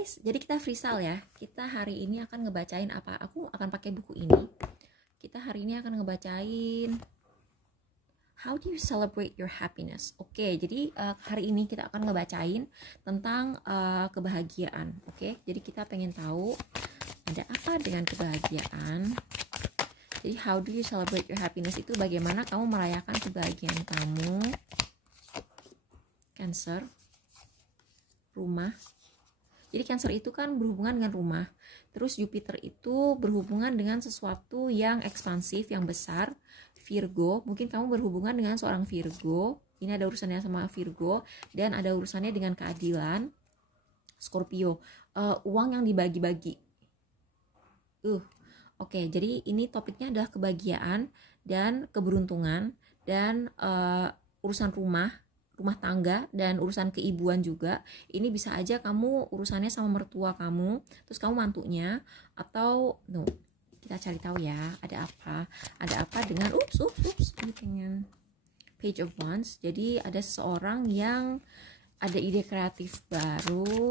guys, jadi kita freestyle ya. Kita hari ini akan ngebacain apa? Aku akan pakai buku ini. Kita hari ini akan ngebacain How do you celebrate your happiness? Oke, jadi hari ini kita akan ngebacain tentang kebahagiaan. Oke, jadi kita pengen tahu ada apa dengan kebahagiaan. Jadi how do you celebrate your happiness itu bagaimana kamu merayakan kebahagiaan kamu. Cancer, rumah. Jadi Cancer itu kan berhubungan dengan rumah. Terus Jupiter itu berhubungan dengan sesuatu yang ekspansif, yang besar. Virgo, mungkin kamu berhubungan dengan seorang Virgo. Ini ada urusannya sama Virgo dan ada urusannya dengan keadilan. Scorpio, uang yang dibagi-bagi. Oke, jadi ini topiknya adalah kebahagiaan dan keberuntungan dan urusan rumah tangga dan urusan keibuan juga. Ini bisa aja kamu urusannya sama mertua kamu, terus kamu mantunya, atau kita cari tahu ya, ada apa dengan ini pengen Page of Wands. Jadi ada seseorang yang ada ide kreatif baru.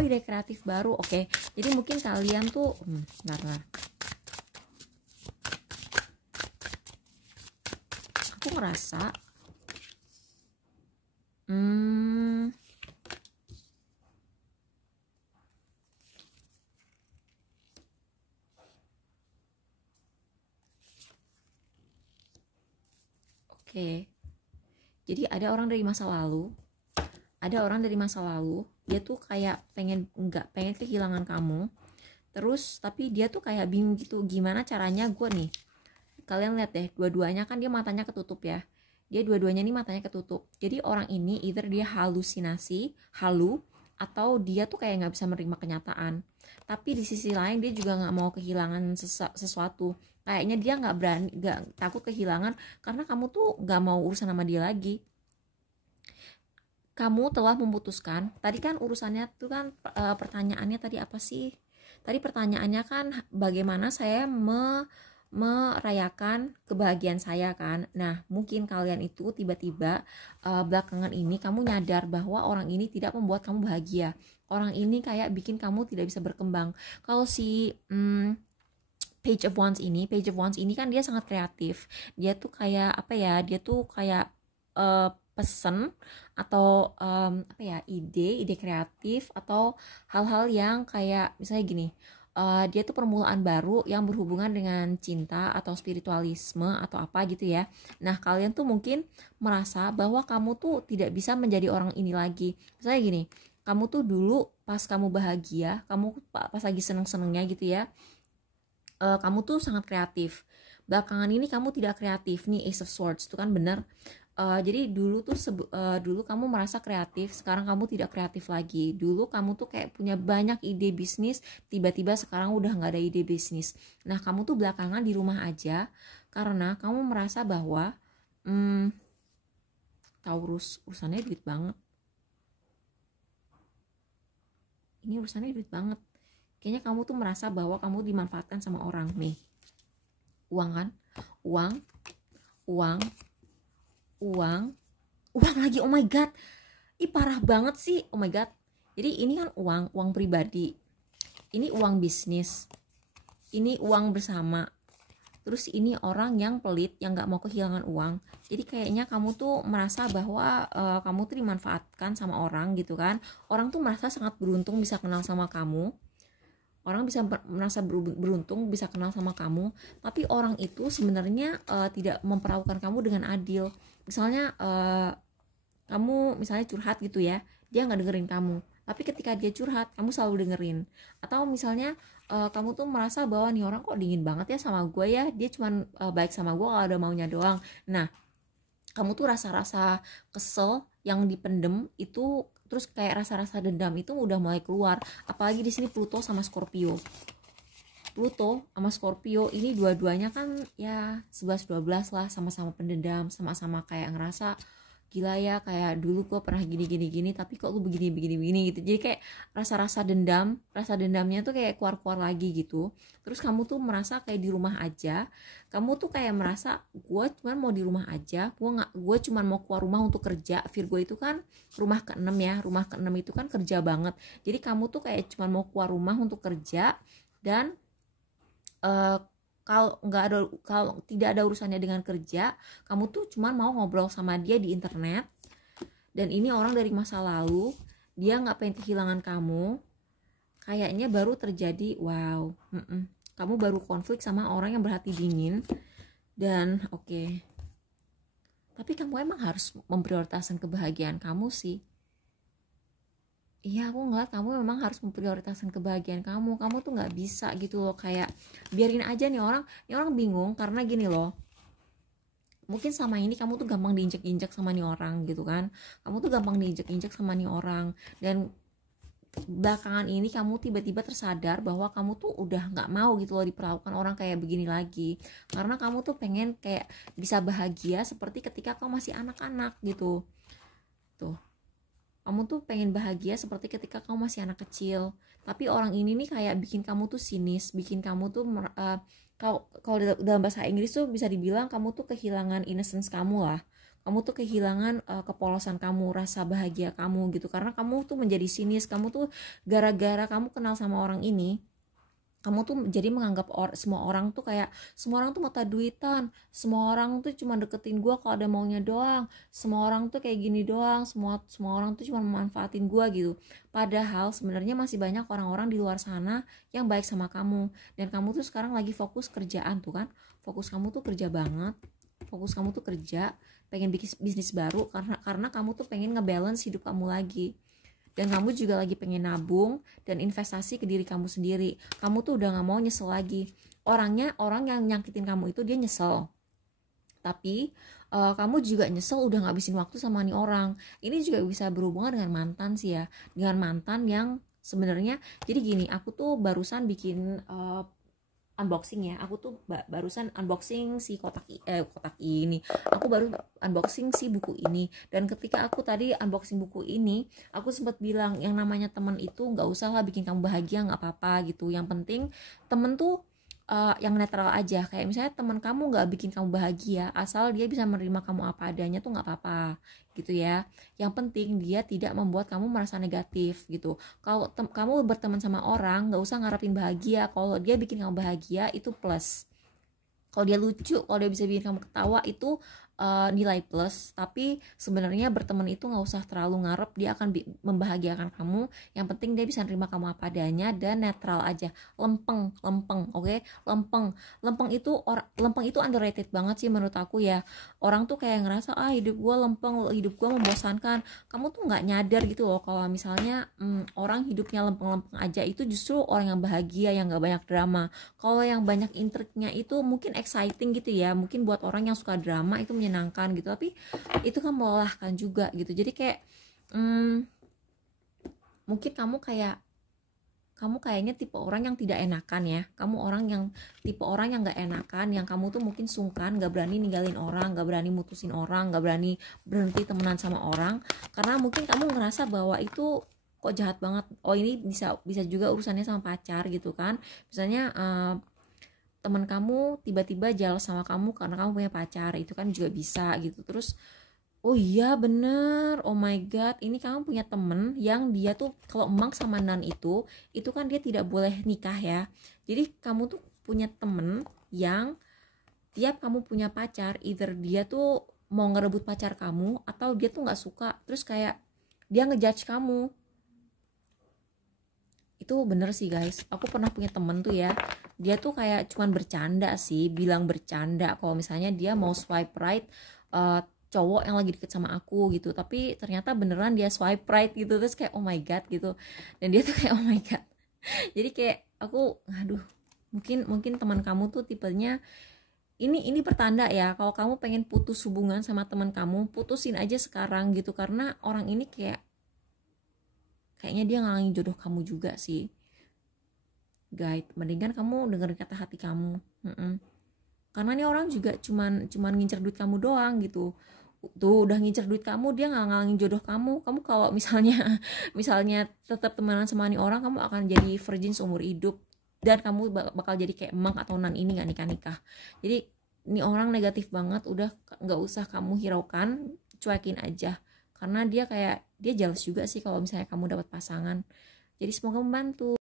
Ide kreatif baru. Oke. Jadi mungkin kalian tuh bentar. Aku ngerasa Oke. Jadi ada orang dari masa lalu. Dia tuh kayak pengen kehilangan kamu. Terus tapi dia tuh kayak bingung gitu, gimana caranya gue nih. Kalian lihat deh, dua-duanya kan dia matanya ketutup ya. Dia dua-duanya nih matanya ketutup. Jadi orang ini either dia halusinasi, atau dia tuh kayak nggak bisa menerima kenyataan. Tapi di sisi lain dia juga nggak mau kehilangan sesuatu. Kayaknya dia nggak takut kehilangan karena kamu tuh nggak mau urusan sama dia lagi. Kamu telah memutuskan. Tadi kan urusannya tuh kan pertanyaannya tadi apa sih? Tadi pertanyaannya kan bagaimana saya merayakan kebahagiaan saya kan. Nah, mungkin kalian itu tiba-tiba belakangan ini kamu nyadar bahwa orang ini tidak membuat kamu bahagia. Orang ini kayak bikin kamu tidak bisa berkembang. Kalau si Page of Wands ini kan dia sangat kreatif. Dia tuh kayak apa ya? Dia tuh kayak pesen atau ide kreatif atau hal-hal yang kayak misalnya gini. Dia tuh permulaan baru yang berhubungan dengan cinta atau spiritualisme atau apa gitu ya. Nah, kalian tuh mungkin merasa bahwa kamu tuh tidak bisa menjadi orang ini lagi. Misalnya gini, kamu tuh dulu pas kamu bahagia, kamu pas lagi seneng-senengnya gitu ya, kamu tuh sangat kreatif. Belakangan ini kamu tidak kreatif nih, Ace of Swords itu kan benar. Jadi dulu kamu merasa kreatif, sekarang kamu tidak kreatif lagi. Dulu kamu tuh kayak punya banyak ide bisnis, tiba-tiba sekarang udah nggak ada ide bisnis. Nah, kamu tuh belakangan di rumah aja karena kamu merasa bahwa Taurus urusannya duit banget. Ini urusannya duit banget. Kayaknya kamu tuh merasa bahwa kamu dimanfaatkan sama orang nih. Uang kan? Uang lagi. Oh my god, parah banget sih. Oh my god. Jadi ini kan uang pribadi, ini uang bisnis, ini uang bersama, terus ini orang yang pelit yang nggak mau kehilangan uang. Jadi kayaknya kamu tuh merasa bahwa kamu tuh dimanfaatkan sama orang gitu kan. Orang tuh merasa sangat beruntung bisa kenal sama kamu. Orang bisa merasa beruntung bisa kenal sama kamu, tapi orang itu sebenarnya tidak memperlakukan kamu dengan adil. Misalnya kamu misalnya curhat gitu ya, dia nggak dengerin kamu, tapi ketika dia curhat kamu selalu dengerin. Atau misalnya kamu tuh merasa bahwa nih orang kok dingin banget ya sama gue ya, dia cuman baik sama gue kalau ada maunya doang. Nah, kamu tuh rasa-rasa kesel yang dipendem itu, terus kayak rasa-rasa dendam itu udah mulai keluar. Apalagi di sini Pluto sama Scorpio ini dua-duanya kan ya 11-12 lah, sama-sama pendendam, sama-sama kayak ngerasa gila ya, kayak dulu gue pernah gini gini gini tapi kok lu begini begini begini gitu. Jadi kayak rasa dendamnya tuh kayak keluar lagi gitu. Terus kamu tuh merasa kayak di rumah aja, kamu tuh kayak merasa gue cuman mau di rumah aja, gue cuman mau keluar rumah untuk kerja. Virgo itu kan rumah keenam ya, rumah keenam itu kan kerja banget. Jadi kamu tuh kayak cuman mau keluar rumah untuk kerja, dan kalau tidak ada urusannya dengan kerja, kamu tuh cuma mau ngobrol sama dia di internet. Dan ini orang dari masa lalu, dia nggak pengen kehilangan kamu. Kayaknya baru terjadi, wow, kamu baru konflik sama orang yang berhati dingin. Dan oke. Tapi kamu emang harus memprioritaskan kebahagiaan kamu sih. Iya, aku ngeliat kamu memang harus memprioritaskan kebahagiaan kamu. Kamu tuh nggak bisa gitu loh, kayak biarin aja nih orang. Nih orang bingung karena gini loh. Mungkin sama ini kamu tuh gampang diinjek-injek sama nih orang gitu kan. Kamu tuh gampang diinjek-injek sama nih orang. Dan belakangan ini kamu tiba-tiba tersadar bahwa kamu tuh udah nggak mau gitu loh diperlakukan orang kayak begini lagi. Karena kamu tuh pengen kayak bisa bahagia seperti ketika kamu masih anak-anak gitu. Tuh. Kamu tuh pengen bahagia seperti ketika kamu masih anak kecil. Tapi orang ini nih kayak bikin kamu tuh sinis, bikin kamu tuh kalau dalam bahasa Inggris tuh bisa dibilang kamu tuh kehilangan innocence kamu lah. Kamu tuh kehilangan kepolosan kamu, rasa bahagia kamu gitu. Karena kamu tuh menjadi sinis, kamu tuh gara-gara kamu kenal sama orang ini, kamu tuh jadi menganggap semua orang tuh kayak semua orang tuh mata duitan, semua orang tuh cuma deketin gue kalau ada maunya doang, semua orang tuh kayak gini doang, semua orang tuh cuma memanfaatin gue gitu. Padahal sebenarnya masih banyak orang-orang di luar sana yang baik sama kamu. Dan kamu tuh sekarang lagi fokus kerjaan tuh kan, fokus kamu tuh kerja banget, fokus kamu tuh kerja, pengen bikin bisnis baru karena kamu tuh pengen ngebalance hidup kamu lagi. Dan kamu juga lagi pengen nabung dan investasi ke diri kamu sendiri. Kamu tuh udah gak mau nyesel lagi. Orang yang nyakitin kamu itu dia nyesel. Tapi kamu juga nyesel udah ngabisin waktu sama nih orang. Ini juga bisa berhubungan dengan mantan sih ya. Dengan mantan yang sebenarnya, jadi gini, aku tuh barusan bikin unboxing ya. Aku tuh barusan unboxing si kotak ini. Aku baru unboxing si buku ini. Dan ketika aku tadi unboxing buku ini, aku sempat bilang yang namanya teman itu nggak usah lah bikin kamu bahagia, nggak apa-apa gitu. Yang penting temen tuh yang netral aja. Kayak misalnya teman kamu nggak bikin kamu bahagia, asal dia bisa menerima kamu apa adanya tuh nggak apa-apa gitu ya. Yang penting dia tidak membuat kamu merasa negatif gitu. Kalau kamu berteman sama orang, nggak usah ngarepin bahagia. Kalau dia bikin kamu bahagia itu plus. Kalau dia lucu, kalau dia bisa bikin kamu ketawa itu nilai plus. Tapi sebenarnya berteman itu nggak usah terlalu ngarep dia akan membahagiakan kamu. Yang penting dia bisa nerima kamu apa adanya dan netral aja. Lempeng, oke? Lempeng itu underrated banget sih menurut aku ya. Orang tuh kayak ngerasa hidup gue lempeng, hidup gue membosankan. Kamu tuh nggak nyadar gitu loh kalau misalnya orang hidupnya lempeng-lempeng aja itu justru orang yang bahagia, yang nggak banyak drama. Kalau yang banyak intriknya itu mungkin exciting gitu ya, mungkin buat orang yang suka drama itu menyenangkan gitu, tapi itu kan melelahkan juga gitu. Jadi kayak mungkin kamu kayaknya tipe orang yang tidak enakan ya. Kamu tipe orang yang gak enakan, yang kamu tuh mungkin sungkan, gak berani ninggalin orang, gak berani mutusin orang, gak berani berhenti temenan sama orang, karena mungkin kamu ngerasa bahwa itu kok jahat banget. Ini bisa juga urusannya sama pacar gitu kan. Misalnya teman kamu tiba-tiba jealous sama kamu karena kamu punya pacar, itu kan juga bisa gitu. Terus oh iya bener, oh my god, ini kamu punya temen yang dia tuh kalau emang sama nan itu kan dia tidak boleh nikah ya. Jadi kamu tuh punya temen yang tiap kamu punya pacar, either dia tuh mau ngerebut pacar kamu atau dia tuh nggak suka, terus kayak dia ngejudge kamu. Itu bener sih guys, aku pernah punya temen tuh ya, dia tuh kayak cuman bercanda sih, bilang bercanda kalau misalnya dia mau swipe right cowok yang lagi deket sama aku gitu, tapi ternyata beneran dia swipe right gitu. Terus kayak oh my god gitu, dan dia tuh kayak oh my god. Jadi kayak aku aduh, mungkin teman kamu tuh tipenya ini pertanda ya kalau kamu pengen putus hubungan sama teman kamu, putusin aja sekarang gitu, karena orang ini kayaknya dia ngalangin jodoh kamu juga sih guys. Mendingan kamu dengerin kata hati kamu. Karena nih orang juga cuman ngincer duit kamu doang gitu. tuh udah ngincer duit kamu, dia nggak ngalangin jodoh kamu kalau misalnya misalnya tetap temenan sama nih orang, kamu akan jadi virgin seumur hidup, dan kamu bakal jadi kayak emang atau nan ini nggak nikah. Jadi nih orang negatif banget, udah nggak usah kamu hiraukan, cuekin aja, karena dia kayak dia jealous juga sih kalau misalnya kamu dapat pasangan. Jadi semoga membantu.